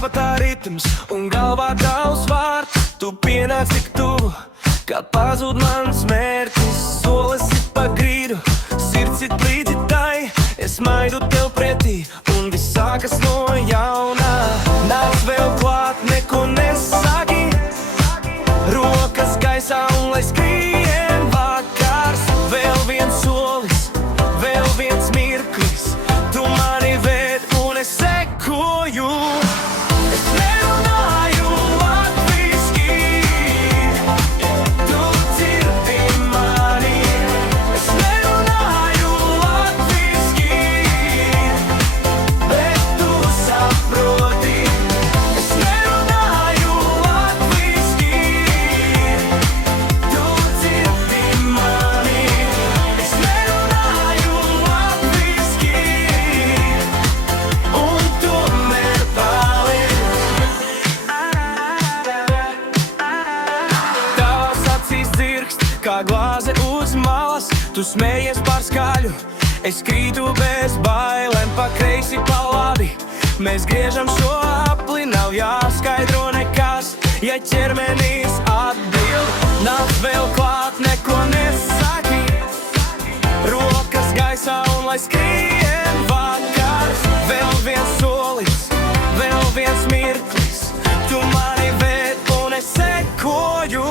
kabatā ritms un galvā tavs vārds. Tu pienāc tik tuvu, kad pazūd mans mērķis. Solis ir pa grīdu, sirds ir līdzi tai. Es maidu tev pretī un viss sākas no jauna. Nāc vēl klāt, neko nesaki. Rokas gaisā un lai skrien vakars. Vēl viens solis, vēl viens mirklis. Tu mani ved un es sekoju. Es nerunāju latviski, tu dzirdi mani. Es nerunāju latviski, bet tu saproti. Es nerunāju latviski, tu dzirdi mani. Es nerunāju latviski, un tomēr paliek. Tavās acīs dzirkst, kā glāze uz malas. Tu smējies par skaļu, es krītu bez bailēm. Pa kreisi, pa labi, mēs griežam šo apli. Nav jāskaidro nekas, ja ķermenis atbild. Nāc vēl klāt, neko nesaki. Rokas gaisā un lai skrien vakars. Vēl viens solis, vēl viens mirklis. Tu mani ved un es sekoju.